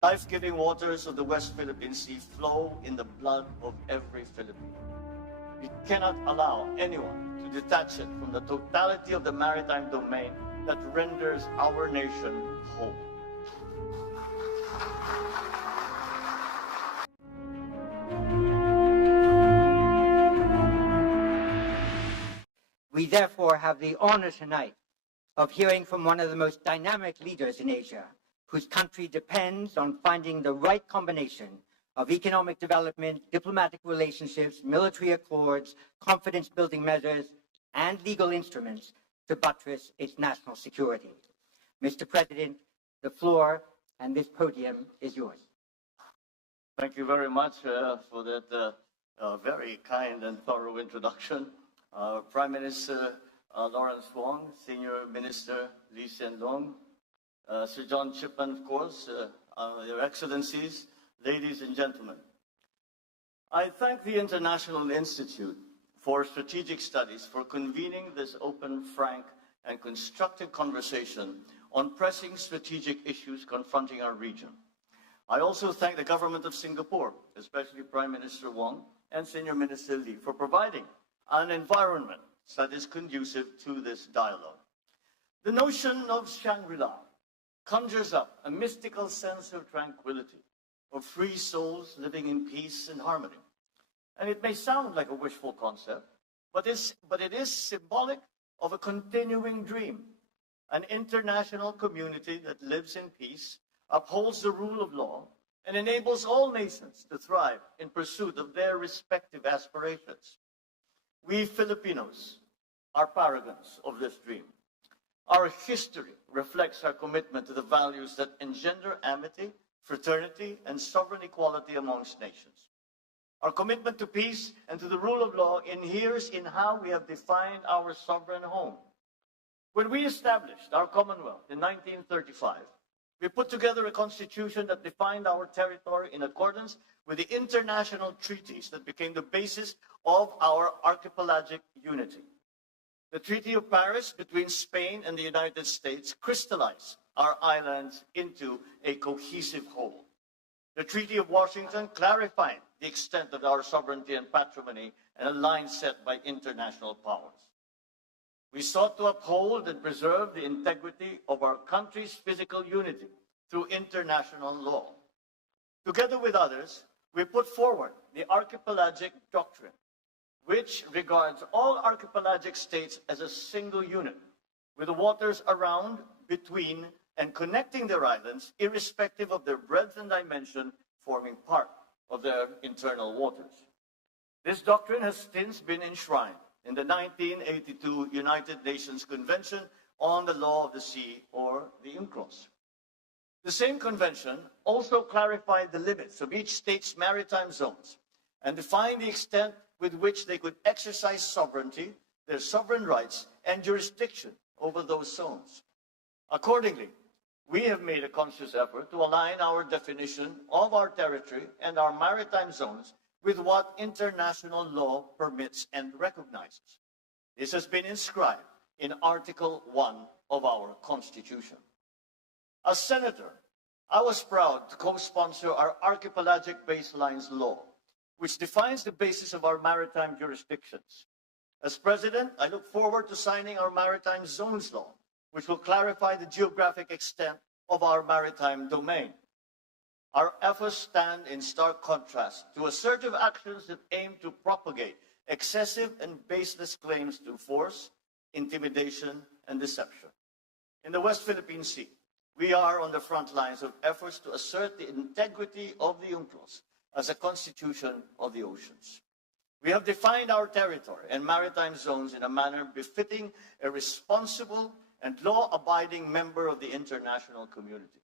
Life-giving waters of the West Philippine Sea flow in the blood of every Filipino. We cannot allow anyone to detach it from the totality of the maritime domain that renders our nation whole. We therefore have the honor tonight of hearing from one of the most dynamic leaders in Asia, whose country depends on finding the right combination of economic development, diplomatic relationships, military accords, confidence-building measures, and legal instruments to buttress its national security. Mr. President, the floor and this podium is yours. Thank you very much for that very kind and thorough introduction. Prime Minister Lawrence Wong, Senior Minister Lee Hsien Loong, Sir John Chipman, of course, Your Excellencies, ladies and gentlemen. I thank the International Institute for Strategic Studies for convening this open, frank, and constructive conversation on pressing strategic issues confronting our region. I also thank the government of Singapore, especially Prime Minister Wong and Senior Minister Lee, for providing an environment that is conducive to this dialogue. The notion of Shangri-La conjures up a mystical sense of tranquility, of free souls living in peace and harmony. And it may sound like a wishful concept, but it is symbolic of a continuing dream, an international community that lives in peace, upholds the rule of law, and enables all nations to thrive in pursuit of their respective aspirations. We Filipinos are paragons of this dream. Our history reflects our commitment to the values that engender amity, fraternity, and sovereign equality amongst nations. Our commitment to peace and to the rule of law inheres in how we have defined our sovereign home. When we established our Commonwealth in 1935, we put together a constitution that defined our territory in accordance with the international treaties that became the basis of our archipelagic unity. The Treaty of Paris between Spain and the United States crystallized our islands into a cohesive whole. The Treaty of Washington clarified the extent of our sovereignty and patrimony and a line set by international powers. We sought to uphold and preserve the integrity of our country's physical unity through international law. Together with others, we put forward the archipelagic doctrine, which regards all archipelagic states as a single unit, with the waters around, between, and connecting their islands, irrespective of their breadth and dimension, forming part of their internal waters. This doctrine has since been enshrined in the 1982 United Nations Convention on the Law of the Sea, or the UNCLOS. The same convention also clarified the limits of each state's maritime zones and defined the extent with which they could exercise sovereignty, their sovereign rights, and jurisdiction over those zones. Accordingly, we have made a conscious effort to align our definition of our territory and our maritime zones with what international law permits and recognizes. This has been inscribed in Article 1 of our Constitution. As Senator, I was proud to co-sponsor our Archipelagic Baselines Law, which defines the basis of our maritime jurisdictions. As President, I look forward to signing our Maritime Zones Law, which will clarify the geographic extent of our maritime domain. Our efforts stand in stark contrast to assertive actions that aim to propagate excessive and baseless claims to force, intimidation, and deception. In the West Philippine Sea, we are on the front lines of efforts to assert the integrity of the UNCLOS as a constitution of the oceans. We have defined our territory and maritime zones in a manner befitting a responsible and law-abiding member of the international community.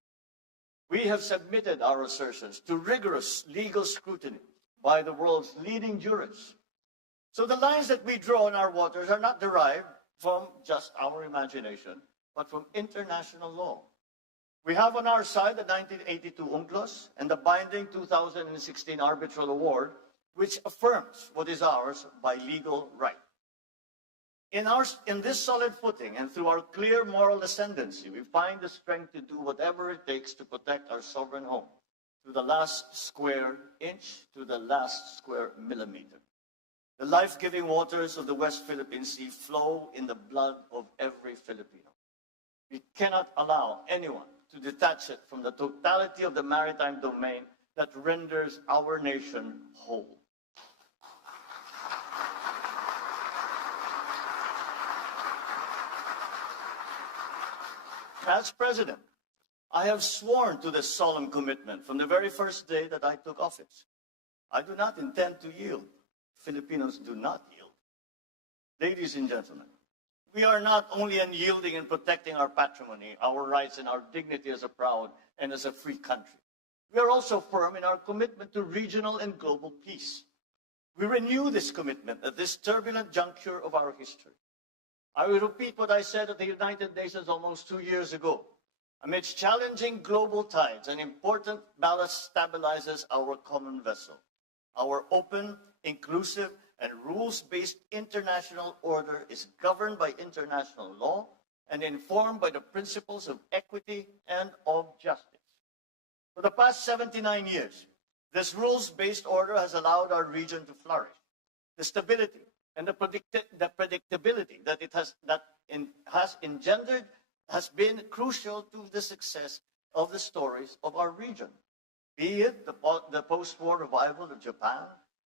We have submitted our assertions to rigorous legal scrutiny by the world's leading jurists. So the lines that we draw in our waters are not derived from just our imagination, but from international law. We have on our side the 1982 UNCLOS and the binding 2016 arbitral award, which affirms what is ours by legal right. In this solid footing and through our clear moral ascendancy, we find the strength to do whatever it takes to protect our sovereign home to the last square inch, to the last square millimeter. The life-giving waters of the West Philippine Sea flow in the blood of every Filipino. We cannot allow anyone to detach it from the totality of the maritime domain that renders our nation whole. As President, I have sworn to this solemn commitment from the very first day that I took office. I do not intend to yield. Filipinos do not yield. Ladies and gentlemen, we are not only unyielding in protecting our patrimony, our rights, and our dignity as a proud and as a free country. We are also firm in our commitment to regional and global peace. We renew this commitment at this turbulent juncture of our history. I will repeat what I said at the United Nations almost 2 years ago. Amidst challenging global tides, an important ballast stabilizes our common vessel. Our open, inclusive, and rules-based international order is governed by international law and informed by the principles of equity and of justice. For the past 79 years, this rules-based order has allowed our region to flourish. The stability and the predictability that it has engendered has been crucial to the success of the stories of our region, be it the post-war revival of Japan,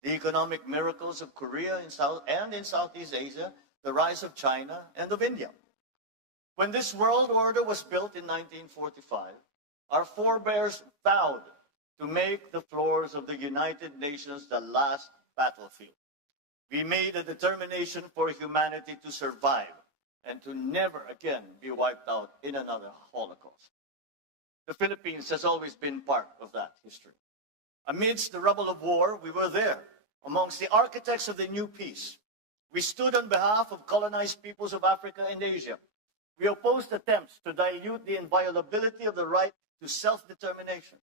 the economic miracles of Korea and in Southeast Asia, the rise of China and of India. When this world order was built in 1945, our forebears vowed to make the floors of the United Nations the last battlefield. We made a determination for humanity to survive and to never again be wiped out in another Holocaust. The Philippines has always been part of that history. Amidst the rubble of war, we were there, amongst the architects of the new peace. We stood on behalf of colonized peoples of Africa and Asia. We opposed attempts to dilute the inviolability of the right to self-determination.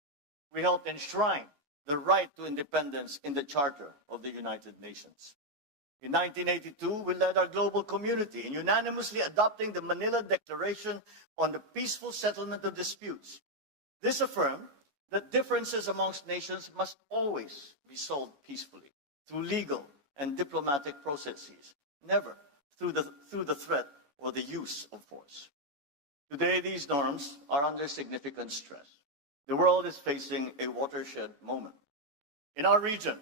We helped enshrine the right to independence in the Charter of the United Nations. In 1982, we led our global community in unanimously adopting the Manila Declaration on the peaceful settlement of disputes. This affirmed that differences amongst nations must always be solved peacefully through legal and diplomatic processes, never through the threat or the use of force. Today, these norms are under significant stress. The world is facing a watershed moment. In our region,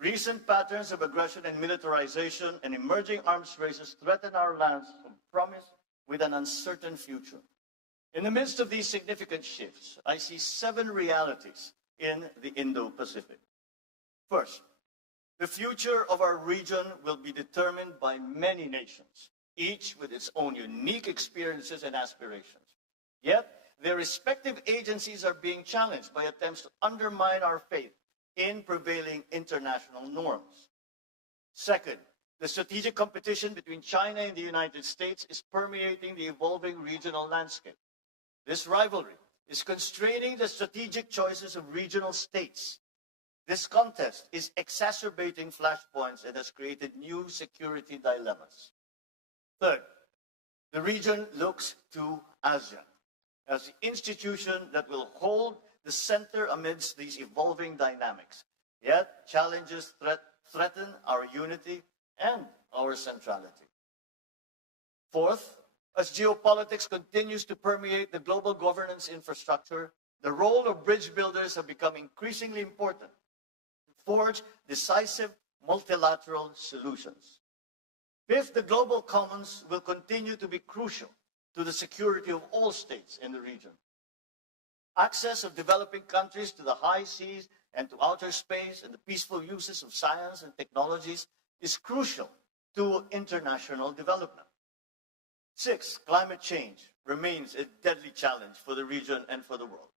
recent patterns of aggression and militarization and emerging arms races threaten our lands of promise with an uncertain future. In the midst of these significant shifts, I see 7 realities in the Indo-Pacific. First, the future of our region will be determined by many nations, each with its own unique experiences and aspirations. Yet, their respective agencies are being challenged by attempts to undermine our faith in prevailing international norms. Second, the strategic competition between China and the United States is permeating the evolving regional landscape. This rivalry is constraining the strategic choices of regional states. This contest is exacerbating flashpoints and has created new security dilemmas. Third, the region looks to ASEAN as the institution that will hold the center amidst these evolving dynamics. Yet, challenges threaten our unity and our centrality. Fourth, as geopolitics continues to permeate the global governance infrastructure, the role of bridge builders has become increasingly important to forge decisive multilateral solutions. Fifth, the global commons will continue to be crucial to the security of all states in the region. Access of developing countries to the high seas and to outer space and the peaceful uses of science and technologies is crucial to international development. Sixth, climate change remains a deadly challenge for the region and for the world.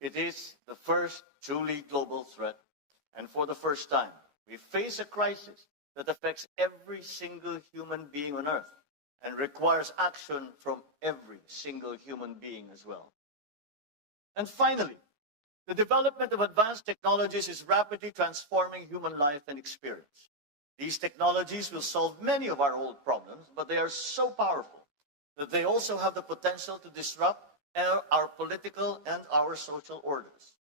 It is the first truly global threat, and for the first time, we face a crisis that affects every single human being on Earth and requires action from every single human being as well. And finally, the development of advanced technologies is rapidly transforming human life and experience. These technologies will solve many of our old problems, but they are so powerful that they also have the potential to disrupt our political and our social orders.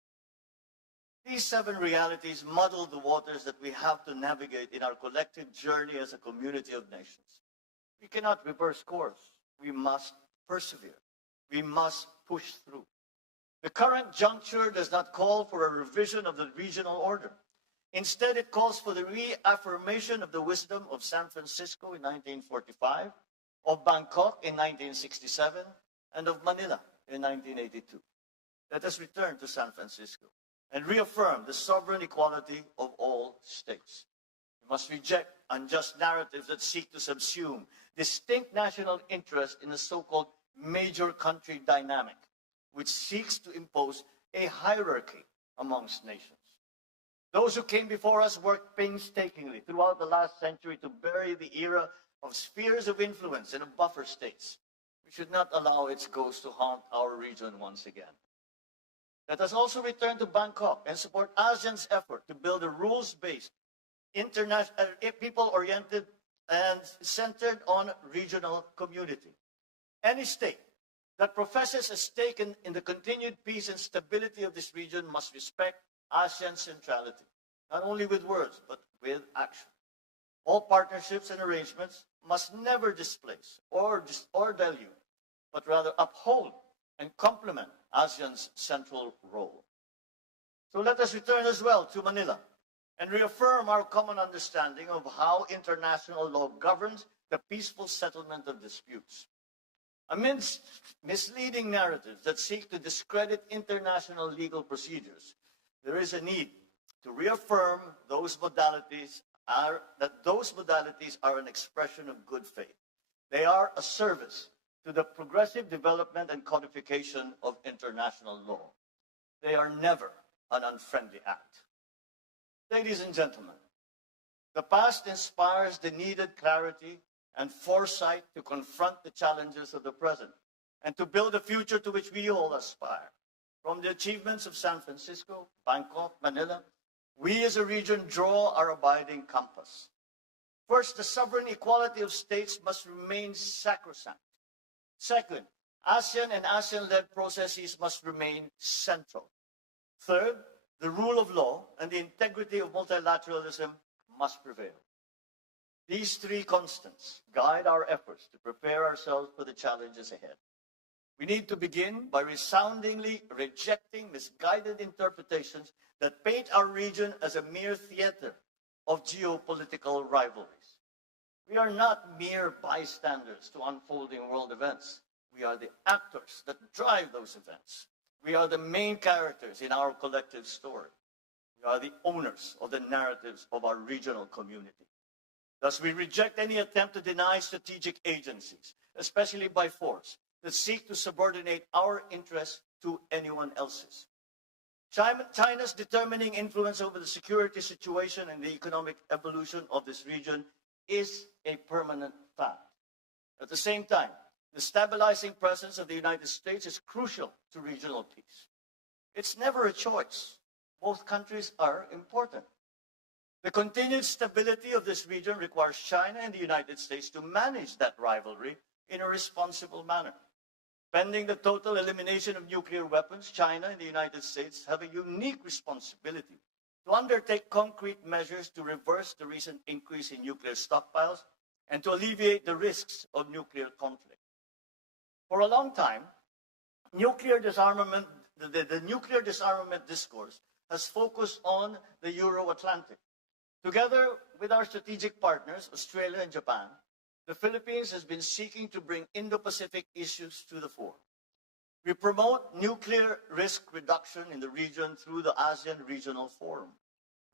These 7 realities muddle the waters that we have to navigate in our collective journey as a community of nations. We cannot reverse course. We must persevere. We must push through. The current juncture does not call for a revision of the regional order. Instead, it calls for the reaffirmation of the wisdom of San Francisco in 1945, of Bangkok in 1967, and of Manila in 1982. Let us return to San Francisco and reaffirm the sovereign equality of all states. We must reject unjust narratives that seek to subsume distinct national interests in a so-called major country dynamic, which seeks to impose a hierarchy amongst nations. Those who came before us worked painstakingly throughout the last century to bury the era of spheres of influence and of buffer states. We should not allow its ghost to haunt our region once again. Let us also return to Bangkok and support ASEAN's effort to build a rules-based, people-oriented, and centered on regional community. Any state that professes a stake in the continued peace and stability of this region must respect ASEAN centrality, not only with words, but with action. All partnerships and arrangements must never displace or dilute, but rather uphold and complement ASEAN's central role. So let us return as well to Manila and reaffirm our common understanding of how international law governs the peaceful settlement of disputes. Amidst misleading narratives that seek to discredit international legal procedures, there is a need to reaffirm those modalities are an expression of good faith. They are a service to the progressive development and codification of international law. They are never an unfriendly act. Ladies and gentlemen, the past inspires the needed clarity and foresight to confront the challenges of the present and to build a future to which we all aspire. From the achievements of San Francisco, Bangkok, Manila, we as a region draw our abiding compass. First, the sovereign equality of states must remain sacrosanct. Second, ASEAN and ASEAN-led processes must remain central. Third, the rule of law and the integrity of multilateralism must prevail. These 3 constants guide our efforts to prepare ourselves for the challenges ahead. We need to begin by resoundingly rejecting misguided interpretations that paint our region as a mere theater of geopolitical rivalries. We are not mere bystanders to unfolding world events. We are the actors that drive those events. We are the main characters in our collective story. We are the owners of the narratives of our regional community. Thus, we reject any attempt to deny strategic agencies, especially by force, that seek to subordinate our interests to anyone else's. China's determining influence over the security situation and the economic evolution of this region is a permanent fact. At the same time, the stabilizing presence of the United States is crucial to regional peace. It's never a choice. Both countries are important. The continued stability of this region requires China and the United States to manage that rivalry in a responsible manner. Pending the total elimination of nuclear weapons, China and the United States have a unique responsibility to undertake concrete measures to reverse the recent increase in nuclear stockpiles and to alleviate the risks of nuclear conflict. For a long time, the nuclear disarmament discourse has focused on the Euro-Atlantic. Together with our strategic partners, Australia and Japan, the Philippines has been seeking to bring Indo-Pacific issues to the fore. We promote nuclear risk reduction in the region through the ASEAN Regional Forum.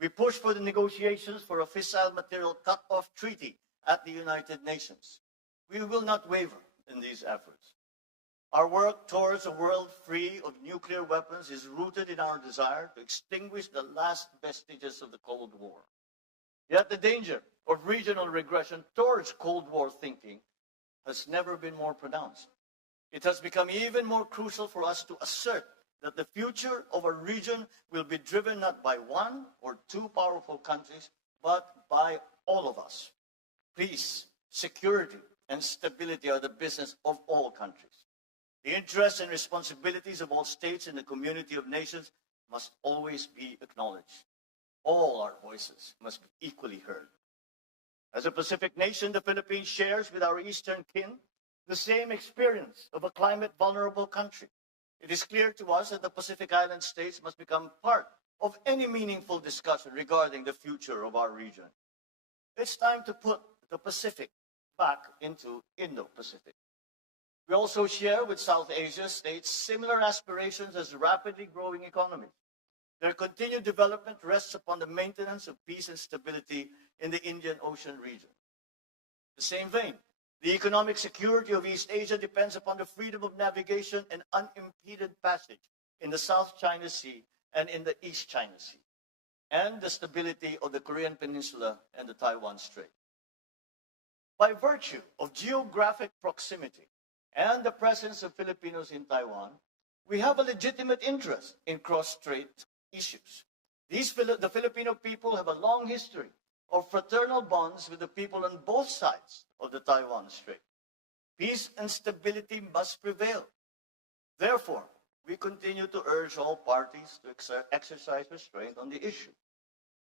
We push for the negotiations for a fissile material cut-off treaty at the United Nations. We will not waver in these efforts. Our work towards a world free of nuclear weapons is rooted in our desire to extinguish the last vestiges of the Cold War. Yet the danger of regional regression towards Cold War thinking has never been more pronounced. It has become even more crucial for us to assert that the future of our region will be driven not by 1 or 2 powerful countries, but by all of us. Peace, security, and stability are the business of all countries. The interests and responsibilities of all states in the community of nations must always be acknowledged. All our voices must be equally heard. As a Pacific nation, the Philippines shares with our eastern kin the same experience of a climate-vulnerable country. It is clear to us that the Pacific Island states must become part of any meaningful discussion regarding the future of our region. It's time to put the Pacific back into Indo-Pacific. We also share with South Asia states similar aspirations as rapidly growing economies. Their continued development rests upon the maintenance of peace and stability in the Indian Ocean region. In the same vein, the economic security of East Asia depends upon the freedom of navigation and unimpeded passage in the South China Sea and in the East China Sea, and the stability of the Korean Peninsula and the Taiwan Strait. By virtue of geographic proximity and the presence of Filipinos in Taiwan, we have a legitimate interest in cross-strait issues. The Filipino people have a long history of fraternal bonds with the people on both sides of the Taiwan Strait. Peace and stability must prevail. Therefore, we continue to urge all parties to exercise restraint on the issue.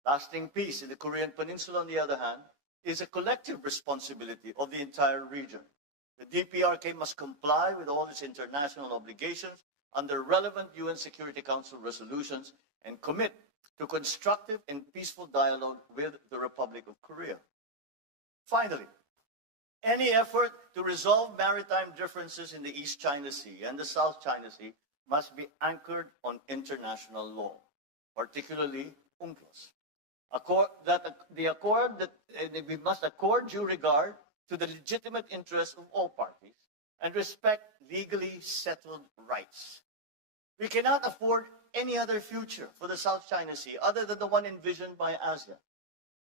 Lasting peace in the Korean Peninsula, on the other hand, is a collective responsibility of the entire region. The DPRK must comply with all its international obligations under relevant UN Security Council resolutions and commit to constructive and peaceful dialogue with the Republic of Korea. Finally, any effort to resolve maritime differences in the East China Sea and the South China Sea must be anchored on international law, particularly UNCLOS. We must accord due regard to the legitimate interests of all parties and respect legally settled rights. We cannot afford any other future for the South China Sea other than the one envisioned by ASEAN,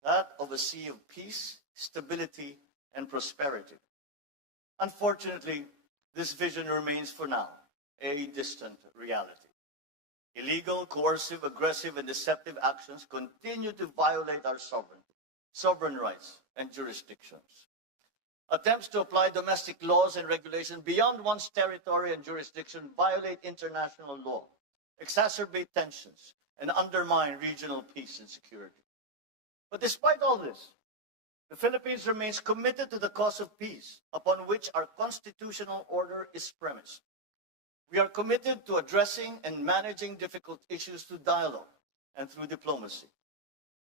that of a sea of peace, stability, and prosperity. Unfortunately, this vision remains for now a distant reality. Illegal, coercive, aggressive, and deceptive actions continue to violate our sovereign rights and jurisdictions. Attempts to apply domestic laws and regulations beyond one's territory and jurisdiction violate international law, exacerbate tensions, and undermine regional peace and security. But despite all this, the Philippines remains committed to the cause of peace, upon which our constitutional order is premised. We are committed to addressing and managing difficult issues through dialogue and through diplomacy.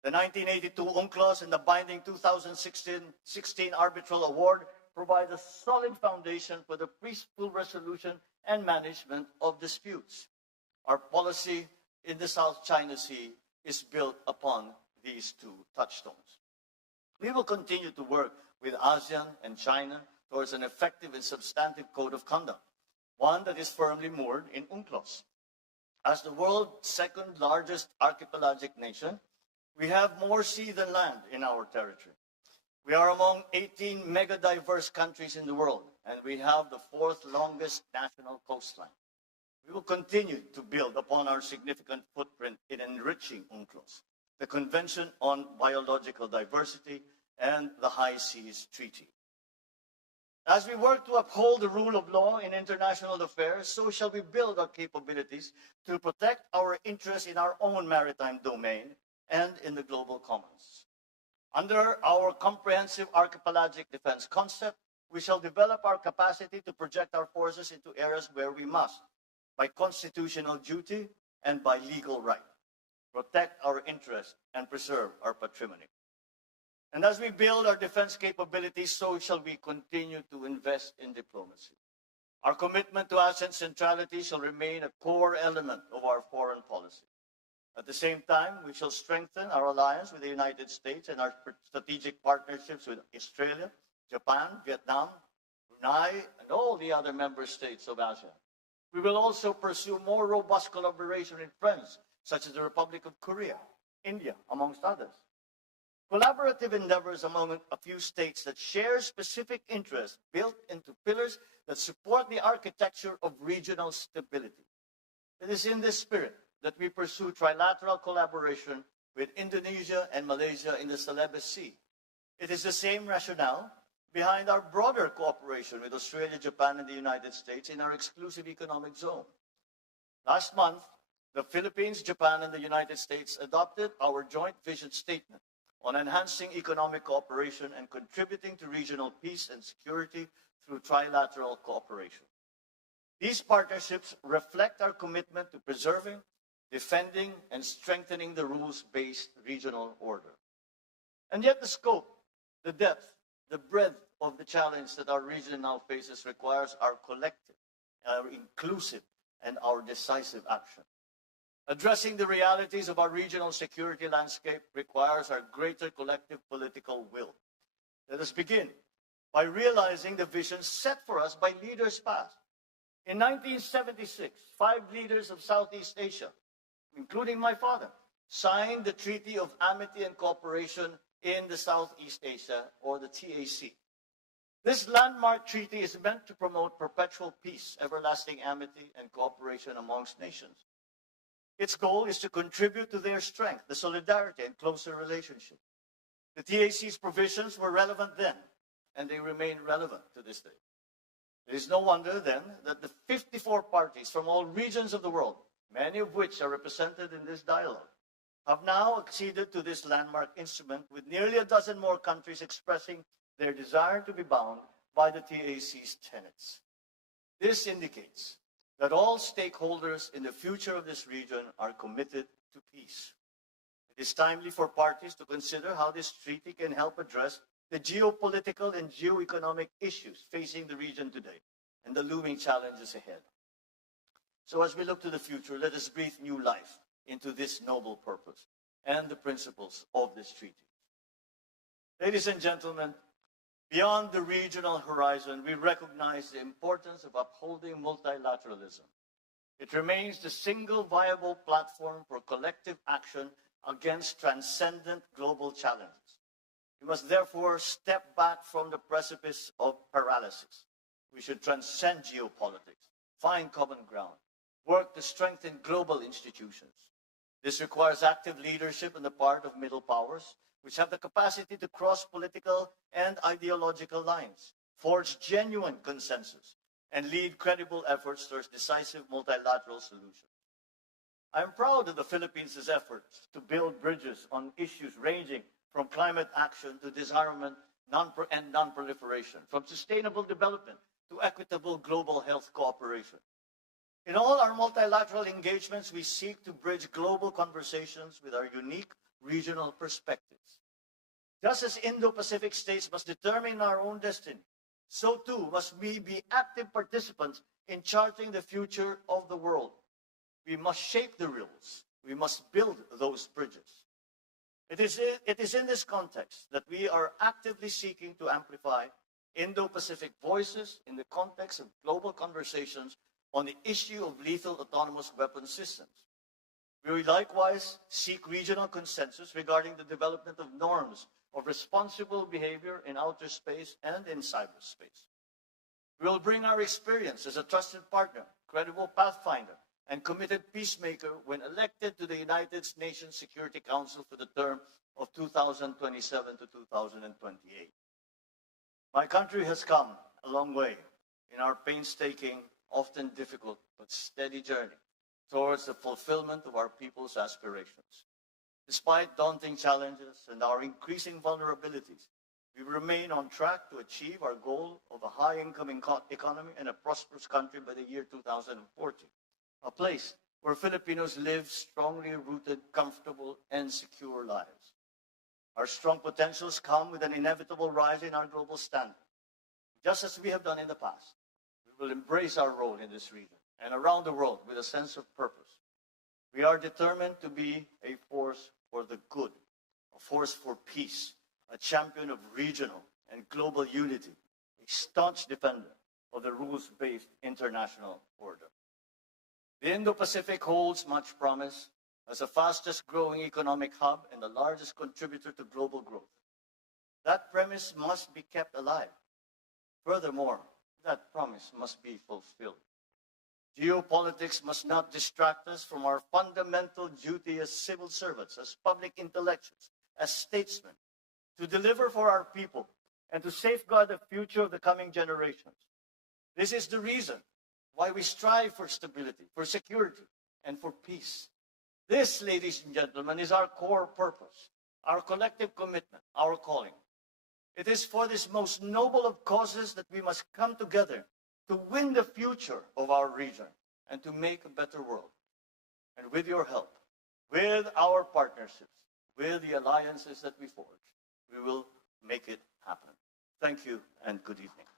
The 1982 UNCLOS and the binding 2016 Arbitral Award provide a solid foundation for the peaceful resolution and management of disputes. Our policy in the South China Sea is built upon these two touchstones. We will continue to work with ASEAN and China towards an effective and substantive code of conduct, one that is firmly moored in UNCLOS. As the world's second largest archipelagic nation, we have more sea than land in our territory. We are among 18 mega-diverse countries in the world, and we have the fourth longest national coastline. We will continue to build upon our significant footprint in enriching UNCLOS, the Convention on Biological Diversity, and the High Seas Treaty. As we work to uphold the rule of law in international affairs, so shall we build our capabilities to protect our interests in our own maritime domain and in the global commons. Under our comprehensive archipelagic defense concept, we shall develop our capacity to project our forces into areas where we must, by constitutional duty and by legal right, protect our interests and preserve our patrimony. And as we build our defense capabilities, so shall we continue to invest in diplomacy. Our commitment to ASEAN centrality shall remain a core element of our foreign policy. At the same time, we shall strengthen our alliance with the United States and our strategic partnerships with Australia, Japan, Vietnam, Brunei, and all the other member states of ASEAN. We will also pursue more robust collaboration with friends, such as the Republic of Korea, India, amongst others. Collaborative endeavors among a few states that share specific interests built into pillars that support the architecture of regional stability. It is in this spirit that we pursue trilateral collaboration with Indonesia and Malaysia in the Celebes Sea. It is the same rationale behind our broader cooperation with Australia, Japan, and the United States in our exclusive economic zone. Last month, the Philippines, Japan, and the United States adopted our joint vision statement on enhancing economic cooperation and contributing to regional peace and security through trilateral cooperation. These partnerships reflect our commitment to preserving, defending, and strengthening the rules-based regional order. And yet the scope, the depth, the breadth of the challenge that our region now faces requires our collective, our inclusive, and our decisive action. Addressing the realities of our regional security landscape requires our greater collective political will. Let us begin by realizing the vision set for us by leaders past. In 1976, 5 leaders of Southeast Asia, including my father, signed the Treaty of Amity and Cooperation in the Southeast Asia, or the TAC. This landmark treaty is meant to promote perpetual peace, everlasting amity, and cooperation amongst nations. Its goal is to contribute to their strength, the solidarity, and closer relationship. The TAC's provisions were relevant then, and they remain relevant to this day. It is no wonder, then, that the 54 parties from all regions of the world, many of which are represented in this dialogue, have now acceded to this landmark instrument, with nearly a dozen more countries expressing their desire to be bound by the TAC's tenets. This indicates that all stakeholders in the future of this region are committed to peace. It is timely for parties to consider how this treaty can help address the geopolitical and geoeconomic issues facing the region today and the looming challenges ahead. So as we look to the future, let us breathe new life into this noble purpose and the principles of this treaty. Ladies and gentlemen, beyond the regional horizon, we recognize the importance of upholding multilateralism. It remains the single viable platform for collective action against transcendent global challenges. We must therefore step back from the precipice of paralysis. We should transcend geopolitics, find common ground, work to strengthen global institutions. This requires active leadership on the part of middle powers, which have the capacity to cross political and ideological lines, forge genuine consensus, and lead credible efforts towards decisive multilateral solutions. I am proud of the Philippines' efforts to build bridges on issues ranging from climate action to disarmament and non-proliferation, from sustainable development to equitable global health cooperation. In all our multilateral engagements, we seek to bridge global conversations with our unique regional perspectives. Just as Indo-Pacific states must determine our own destiny, so too must we be active participants in charting the future of the world. We must shape the rules. We must build those bridges. It is in this context that we are actively seeking to amplify Indo-Pacific voices in the context of global conversations on the issue of lethal autonomous weapon systems. We likewise seek regional consensus regarding the development of norms of responsible behavior in outer space and in cyberspace. We will bring our experience as a trusted partner, credible pathfinder, and committed peacemaker when elected to the United Nations Security Council for the term of 2027 to 2028. My country has come a long way in our painstaking, often difficult, but steady journey towards the fulfillment of our people's aspirations. Despite daunting challenges and our increasing vulnerabilities, we remain on track to achieve our goal of a high-income economy and a prosperous country by the year 2040, a place where Filipinos live strongly rooted, comfortable, and secure lives. Our strong potentials come with an inevitable rise in our global standing. Just as we have done in the past, we will embrace our role in this region and around the world with a sense of purpose. We are determined to be a force for the good, a force for peace, a champion of regional and global unity, a staunch defender of the rules-based international order. The Indo-Pacific holds much promise as the fastest growing economic hub and the largest contributor to global growth. That premise must be kept alive. Furthermore, that promise must be fulfilled. Geopolitics must not distract us from our fundamental duty as civil servants, as public intellectuals, as statesmen, to deliver for our people and to safeguard the future of the coming generations. This is the reason why we strive for stability, for security, and for peace. This, ladies and gentlemen, is our core purpose, our collective commitment, our calling. It is for this most noble of causes that we must come together to win the future of our region and to make a better world. And with your help, with our partnerships, with the alliances that we forge, we will make it happen. Thank you and good evening.